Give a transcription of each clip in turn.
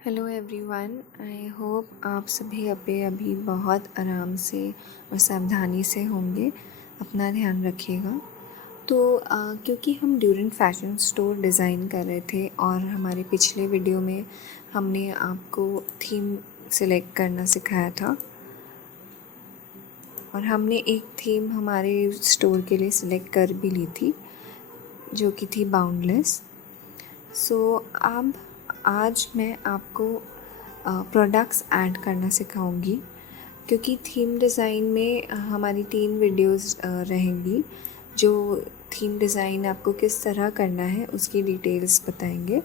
Hello everyone, I hope आप सभी अभी बहुत आराम से और सावधानी से होंगे। अपना ध्यान रखिएगा। तो क्योंकि हम ड्यूरेंट फैशन स्टोर डिज़ाइन कर रहे थे और हमारे पिछले वीडियो में हमने आपको थीम सिलेक्ट करना सिखाया था और हमने एक थीम हमारे स्टोर के लिए सिलेक्ट कर भी ली थी जो कि थी बाउंडलेस। अब आज मैं आपको प्रोडक्ट्स ऐड करना सिखाऊंगी, क्योंकि थीम डिज़ाइन में हमारी 3 वीडियोस रहेंगी जो थीम डिज़ाइन आपको किस तरह करना है उसकी डिटेल्स बताएंगे।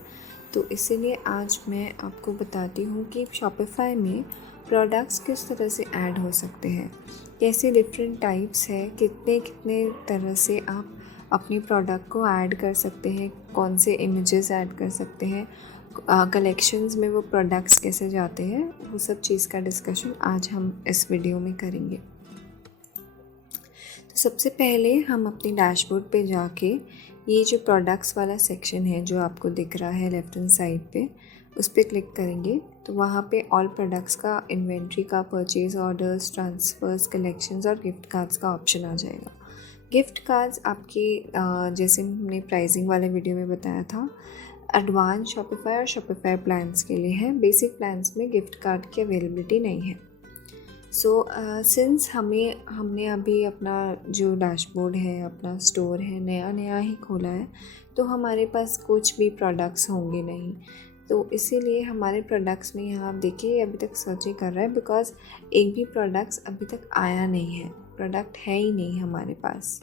तो इसीलिए आज मैं आपको बताती हूँ कि शॉपिफाई में प्रोडक्ट्स किस तरह से ऐड हो सकते हैं, कैसे डिफरेंट टाइप्स है, कितने कितने तरह से आप अपनी प्रोडक्ट को ऐड कर सकते हैं, कौन से इमेजेस ऐड कर सकते हैं, कलेक्शंस में वो प्रोडक्ट्स कैसे जाते हैं, वो सब चीज़ का डिस्कशन आज हम इस वीडियो में करेंगे। तो सबसे पहले हम अपनी डैशबोर्ड पे जाके ये जो प्रोडक्ट्स वाला सेक्शन है जो आपको दिख रहा है लेफ्ट हैंड साइड पे, उस पर क्लिक करेंगे तो वहाँ पे ऑल प्रोडक्ट्स का इन्वेंट्री का परचेज़ ऑर्डर्स, ट्रांसफ़र्स, कलेक्शंस और गिफ्ट कार्ड्स का ऑप्शन आ जाएगा। गिफ्ट कार्ड्स आपकी जैसे हमने प्राइसिंग वाले वीडियो में बताया था, एडवांस शॉपिफाई और शॉपिफाई प्लान्स के लिए है। बेसिक प्लान्स में गिफ्ट कार्ड की अवेलेबिलिटी नहीं है। सिंस हमने अभी अपना जो डैशबोर्ड है, अपना स्टोर है, नया ही खोला है, तो हमारे पास कुछ भी प्रोडक्ट्स होंगे नहीं। तो इसीलिए हमारे प्रोडक्ट्स में यहाँ आप देखिए अभी तक सर्च ही कर रहा है, बिकॉज़ एक भी प्रोडक्ट्स अभी तक आया नहीं है, प्रोडक्ट है ही नहीं हमारे पास।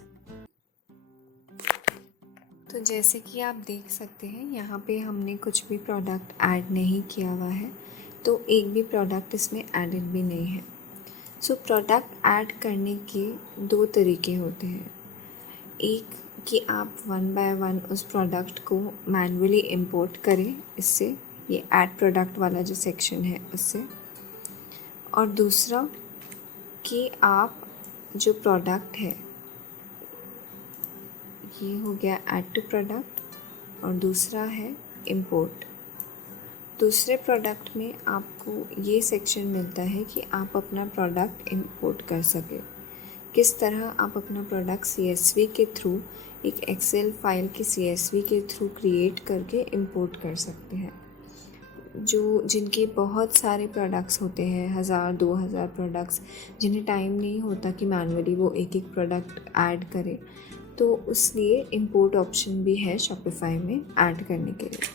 तो जैसे कि आप देख सकते हैं यहाँ पे हमने कुछ भी प्रोडक्ट ऐड नहीं किया हुआ है, तो एक भी प्रोडक्ट इसमें एडेड भी नहीं है। प्रोडक्ट ऐड करने के 2 तरीके होते हैं। एक कि आप 1 बाय 1 उस प्रोडक्ट को मैन्युअली इंपोर्ट करें, इससे ये ऐड प्रोडक्ट वाला जो सेक्शन है उससे, और दूसरा कि आप जो प्रोडक्ट है, ये हो गया ऐड टू प्रोडक्ट और दूसरा है इंपोर्ट। दूसरे प्रोडक्ट में आपको ये सेक्शन मिलता है कि आप अपना प्रोडक्ट इंपोर्ट कर सकें। किस तरह आप अपना प्रोडक्ट CSV के थ्रू, एक एक्सेल फाइल की CSV के थ्रू क्रिएट करके इंपोर्ट कर सकते हैं। जिनके बहुत सारे प्रोडक्ट्स होते हैं, 1000-2000 प्रोडक्ट्स, जिन्हें टाइम नहीं होता कि मैनुअली वो एक एक प्रोडक्ट ऐड करें, तो उसलिए इंपोर्ट ऑप्शन भी है शॉपिफाई में ऐड करने के लिए।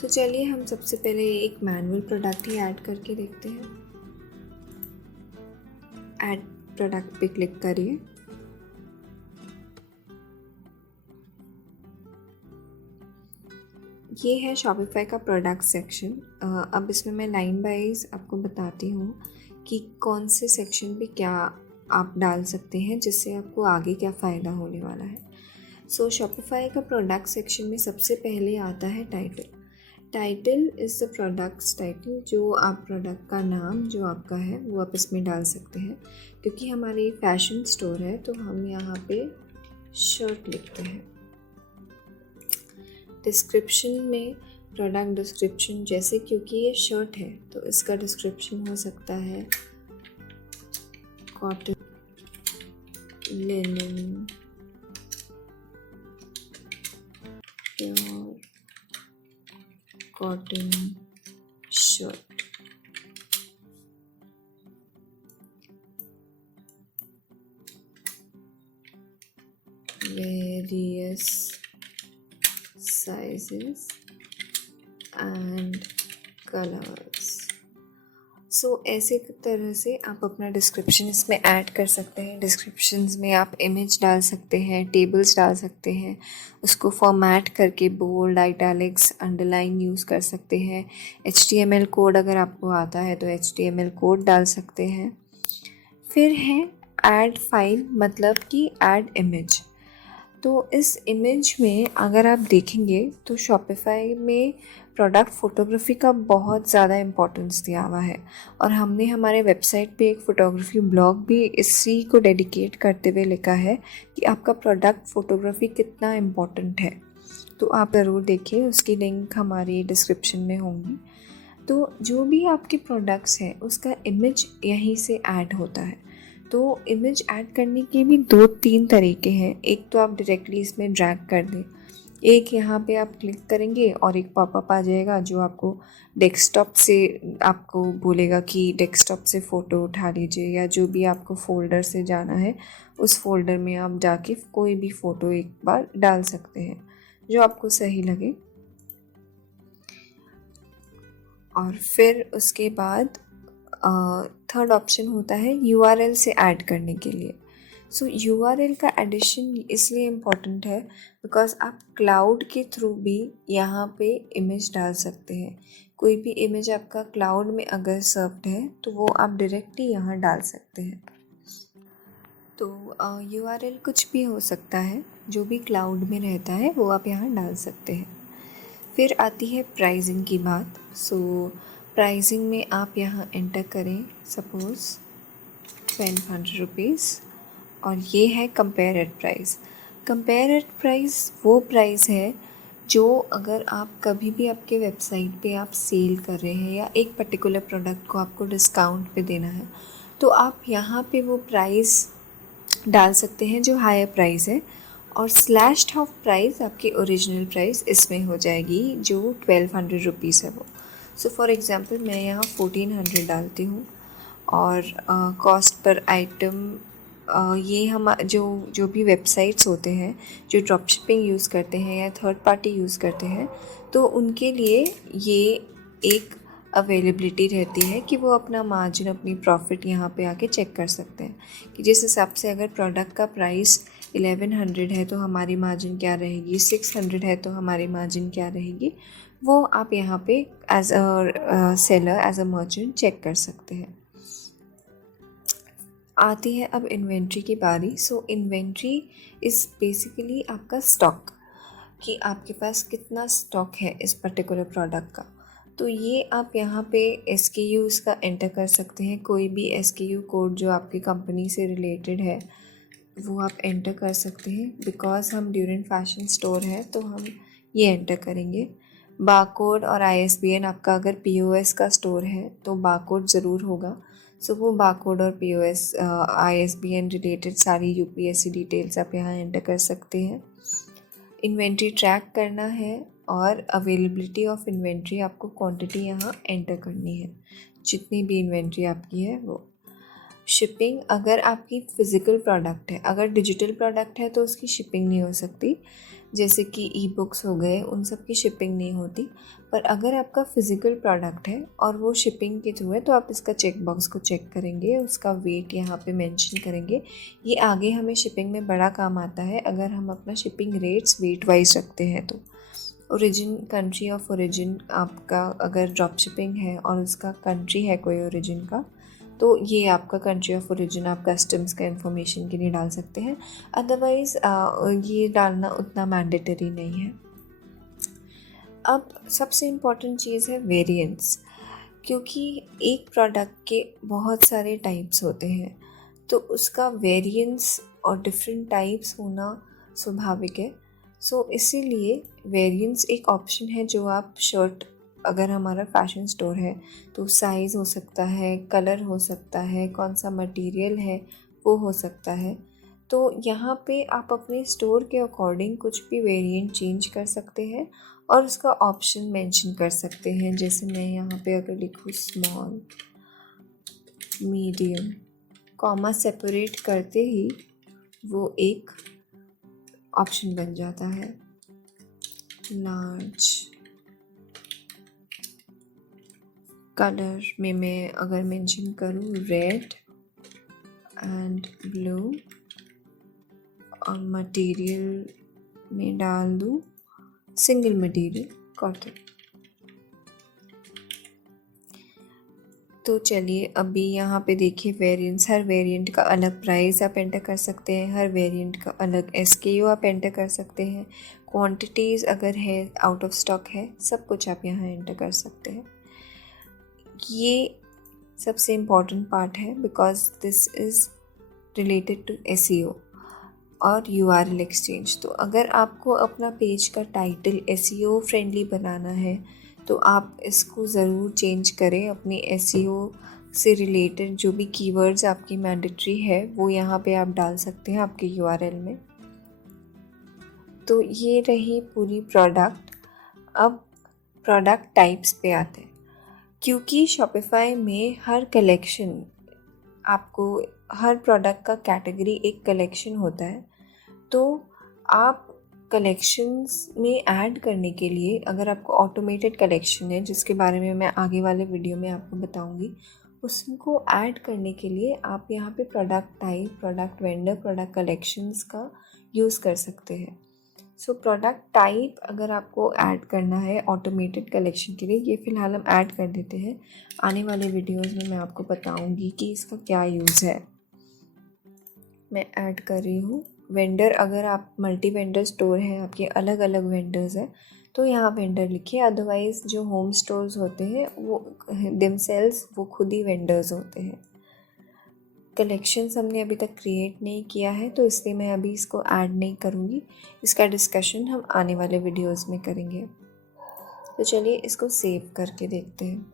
तो चलिए हम सबसे पहले एक मैनुअल प्रोडक्ट ही ऐड करके देखते हैं। ऐड प्रोडक्ट पे क्लिक करिए। ये है शॉपिफाई का प्रोडक्ट सेक्शन। अब इसमें मैं लाइन वाइज आपको बताती हूँ कि कौन से सेक्शन पे क्या आप डाल सकते हैं, जिससे आपको आगे क्या फ़ायदा होने वाला है। शॉपिफाई का प्रोडक्ट सेक्शन में सबसे पहले आता है title. Title is the products title, जो आप प्रोडक्ट का नाम जो आपका है वो आप इसमें डाल सकते हैं। क्योंकि हमारी फैशन स्टोर है तो हम यहाँ पे शर्ट लिखते हैं। डिस्क्रिप्शन में प्रोडक्ट डिस्क्रिप्शन, जैसे क्योंकि ये शर्ट है तो इसका डिस्क्रिप्शन हो सकता है cotton, linen, pure cotton shirt. Various sizes and colours. ऐसे तरह से आप अपना डिस्क्रिप्शन इसमें ऐड कर सकते हैं। डिस्क्रिप्शंस में आप इमेज डाल सकते हैं, टेबल्स डाल सकते हैं, उसको फॉर्मेट करके बोल्ड, इटैलिक्स, अंडरलाइन यूज़ कर सकते हैं। HTML कोड अगर आपको आता है तो HTML कोड डाल सकते हैं। फिर है ऐड फाइल, मतलब कि ऐड इमेज। तो इस इमेज में अगर आप देखेंगे तो शॉपिफाई में प्रोडक्ट फ़ोटोग्राफी का बहुत ज़्यादा इम्पोर्टेंस दिया हुआ है, और हमने हमारे वेबसाइट पे एक फ़ोटोग्राफी ब्लॉग भी इसी को डेडिकेट करते हुए लिखा है कि आपका प्रोडक्ट फ़ोटोग्राफी कितना इम्पोर्टेंट है। तो आप ज़रूर देखिए, उसकी लिंक हमारी डिस्क्रिप्शन में होंगी। तो जो भी आपके प्रोडक्ट्स हैं उसका इमेज यहीं से ऐड होता है। तो इमेज ऐड करने के भी 2-3 तरीके हैं। एक तो आप डायरेक्टली इसमें ड्रैग कर दें, एक यहाँ पे आप क्लिक करेंगे और एक पॉपअप आ जाएगा जो आपको डेस्कटॉप से आपको बोलेगा कि डेस्कटॉप से फ़ोटो उठा लीजिए, या जो भी आपको फ़ोल्डर से जाना है उस फोल्डर में आप जाके कोई भी फ़ोटो एक बार डाल सकते हैं जो आपको सही लगे। और फिर उसके बाद थर्ड ऑप्शन होता है URL से ऐड करने के लिए। सो URL का एडिशन इसलिए इम्पॉर्टेंट है बिकॉज आप क्लाउड के थ्रू भी यहाँ पे इमेज डाल सकते हैं। कोई भी इमेज आपका क्लाउड में अगर सर्व्ड है तो वो आप डायरेक्टली यहाँ डाल सकते हैं। तो URL कुछ भी हो सकता है, जो भी क्लाउड में रहता है वो आप यहाँ डाल सकते हैं। फिर आती है प्राइसिंग की बात। सो प्राइसिंग में आप यहाँ एंटर करें सपोज़ 1200 रुपीज़, और ये है कंपेयर्ड प्राइस। कंपेयर्ड प्राइस वो प्राइस है जो अगर आप कभी भी आपके वेबसाइट पे आप सेल कर रहे हैं या एक पर्टिकुलर प्रोडक्ट को आपको डिस्काउंट पे देना है तो आप यहाँ पे वो प्राइस डाल सकते हैं जो हायर प्राइस है, और स्लैश्ड ऑफ प्राइस आपकी ओरिजिनल प्राइस इसमें हो जाएगी जो 1200 रुपीज़ है वो। सो फॉर एग्ज़ाम्पल मैं यहाँ 1400 डालती हूँ, और कॉस्ट पर आइटम ये हम जो भी वेबसाइट्स होते हैं जो ड्रॉप शिपिंग यूज़ करते हैं या थर्ड पार्टी यूज़ करते हैं तो उनके लिए ये एक अवेलेबिलिटी रहती है कि वो अपना मार्जिन, अपनी प्रॉफिट यहाँ पे आके चेक कर सकते हैं कि जिस हिसाब से अगर प्रोडक्ट का प्राइस 1100 है तो हमारी मार्जिन क्या रहेगी, 600 है तो हमारी मार्जिन क्या रहेगी, वो आप यहाँ पे as a seller, as a merchant check कर सकते हैं। आती है अब इन्वेंट्री की बारी। सो इन्वेंट्री इज़ बेसिकली आपका स्टॉक, कि आपके पास कितना स्टॉक है इस पर्टिकुलर प्रोडक्ट का। तो ये आप यहाँ पे SKUs का एंटर कर सकते हैं। कोई भी SKU कोड जो आपकी कंपनी से रिलेटेड है वो आप एंटर कर सकते हैं। बिकॉज हम ड्यूरेंट फैशन स्टोर है तो हम ये एंटर करेंगे। बारकोड और ISBN, आपका अगर POS का स्टोर है तो बारकोड ज़रूर होगा। सो वो बारकोड और POS ISBN रिलेटेड सारी UPSC डिटेल्स आप यहाँ एंटर कर सकते हैं। इन्वेंट्री ट्रैक करना है और अवेलेबिलिटी ऑफ इन्वेंट्री, आपको क्वांटिटी यहाँ एंटर करनी है जितनी भी इन्वेंट्री आपकी है वो। शिपिंग, अगर आपकी फ़िज़िकल प्रोडक्ट है, अगर डिजिटल प्रोडक्ट है तो उसकी शिपिंग नहीं हो सकती, जैसे कि ई-बुक्स हो गए, उन सब की शिपिंग नहीं होती। पर अगर आपका फ़िज़िकल प्रोडक्ट है और वो शिपिंग के थ्रू है तो आप इसका चेक बॉक्स को चेक करेंगे, उसका वेट यहाँ पे मेंशन करेंगे। ये आगे हमें शिपिंग में बड़ा काम आता है अगर हम अपना शिपिंग रेट्स वेट वाइज रखते हैं तो। ओरिजिन, कंट्री ऑफ ओरिजिन, आपका अगर ड्रॉप शिपिंग है और उसका कंट्री है कोई ओरिजिन का तो ये आपका कंट्री ऑफ ओरिजिन आप कस्टम्स का इन्फॉर्मेशन के लिए डाल सकते हैं। अदरवाइज़ ये डालना उतना मैंडेटरी नहीं है। अब सबसे इम्पॉर्टेंट चीज़ है वेरिएंट्स, क्योंकि एक प्रोडक्ट के बहुत सारे टाइप्स होते हैं तो उसका वेरिएंट्स और डिफरेंट टाइप्स होना स्वाभाविक है। सो इसीलिए वेरिएंट्स एक ऑप्शन है जो आप शर्ट, अगर हमारा फैशन स्टोर है तो साइज़ हो सकता है, कलर हो सकता है, कौन सा मटेरियल है वो हो सकता है। तो यहाँ पे आप अपने स्टोर के अकॉर्डिंग कुछ भी वेरिएंट चेंज कर सकते हैं और उसका ऑप्शन मेंशन कर सकते हैं। जैसे मैं यहाँ पे अगर लिखूँ स्मॉल, मीडियम, कॉमा सेपरेट करते ही वो एक ऑप्शन बन जाता है। लार्ज, कलर में मैं अगर मेंशन करूँ रेड एंड ब्लू, और मटेरियल में डाल दूँ सिंगल मटेरियल कॉटन। तो चलिए अभी यहाँ पे देखिए वेरिएंट्स, हर वेरिएंट का अलग प्राइस आप एंटर कर सकते हैं, हर वेरिएंट का अलग SKU आप एंटर कर सकते हैं, क्वांटिटीज़ अगर है, आउट ऑफ स्टॉक है, सब कुछ आप यहाँ एंटर कर सकते हैं। ये सबसे इम्पॉर्टेंट पार्ट है because this is related to SEO और URL एक्सचेंज। तो अगर आपको अपना पेज का टाइटल SEO फ्रेंडली बनाना है तो आप इसको ज़रूर चेंज करें। अपने एसईओ से रिलेटेड जो भी कीवर्ड्स आपकी मैंडेटरी है वो यहाँ पे आप डाल सकते हैं आपके यूआरएल में। तो ये रही पूरी प्रोडक्ट। अब प्रोडक्ट टाइप्स पे आते हैं। क्योंकि शॉपिफाई में हर कलेक्शन आपको हर प्रोडक्ट का कैटेगरी एक कलेक्शन होता है, तो आप कलेक्शंस में ऐड करने के लिए अगर आपको ऑटोमेटेड कलेक्शन है जिसके बारे में मैं आगे वाले वीडियो में आपको बताऊंगी, उसको ऐड करने के लिए आप यहाँ पे product type, product vendor, product collections का यूज़ कर सकते हैं। सो प्रोडक्ट टाइप अगर आपको ऐड करना है ऑटोमेटेड कलेक्शन के लिए, ये फ़िलहाल हम ऐड कर देते हैं। आने वाले वीडियोस में मैं आपको बताऊंगी कि इसका क्या यूज़ है। मैं ऐड कर रही हूँ वेंडर। अगर आप मल्टी वेंडर स्टोर है, आपके अलग अलग वेंडर्स हैं, तो यहाँ वेंडर लिखिए। अदरवाइज़ जो होम स्टोर्स होते हैं वो देमसेल्स वो खुद ही वेंडर्स होते हैं। कलेक्शंस हमने अभी तक क्रिएट नहीं किया है, तो इसलिए मैं अभी इसको ऐड नहीं करूँगी। इसका डिस्कशन हम आने वाले वीडियोस में करेंगे। तो चलिए इसको सेव करके देखते हैं।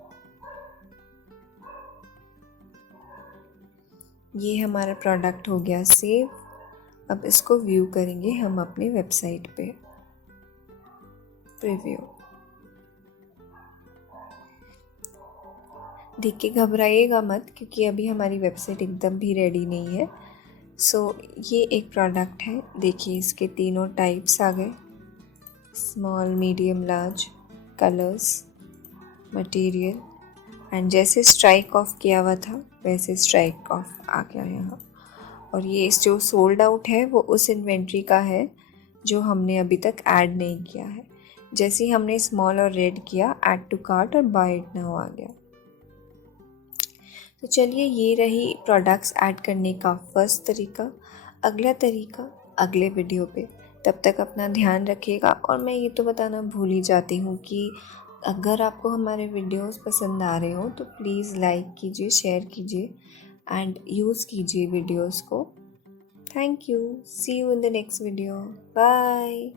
ये हमारा प्रोडक्ट हो गया सेव। अब इसको व्यू करेंगे हम अपने वेबसाइट पे। प्रीव्यू देख के घबराइएगा मत, क्योंकि अभी हमारी वेबसाइट एकदम भी रेडी नहीं है। ये एक प्रोडक्ट है। देखिए इसके तीनों टाइप्स आ गए, small, medium, large, colours, material, and जैसे स्ट्राइक ऑफ किया हुआ था वैसे स्ट्राइक ऑफ आ गया यहाँ। और ये जो सोल्ड आउट है वो उस इन्वेंट्री का है जो हमने अभी तक ऐड नहीं किया है। जैसे ही हमने स्मॉल और रेड किया, ऐड टू कार्ट और बाय इट नाउ आ गया। तो चलिए ये रही प्रोडक्ट्स ऐड करने का फर्स्ट तरीका। अगला तरीका अगले वीडियो पे। तब तक अपना ध्यान रखिएगा। और मैं ये तो बताना भूल ही जाती हूँ कि अगर आपको हमारे वीडियोस पसंद आ रहे हो तो प्लीज़ लाइक कीजिए, शेयर कीजिए एंड यूज़ कीजिए वीडियोस को। Thank you. See you in the next video. Bye.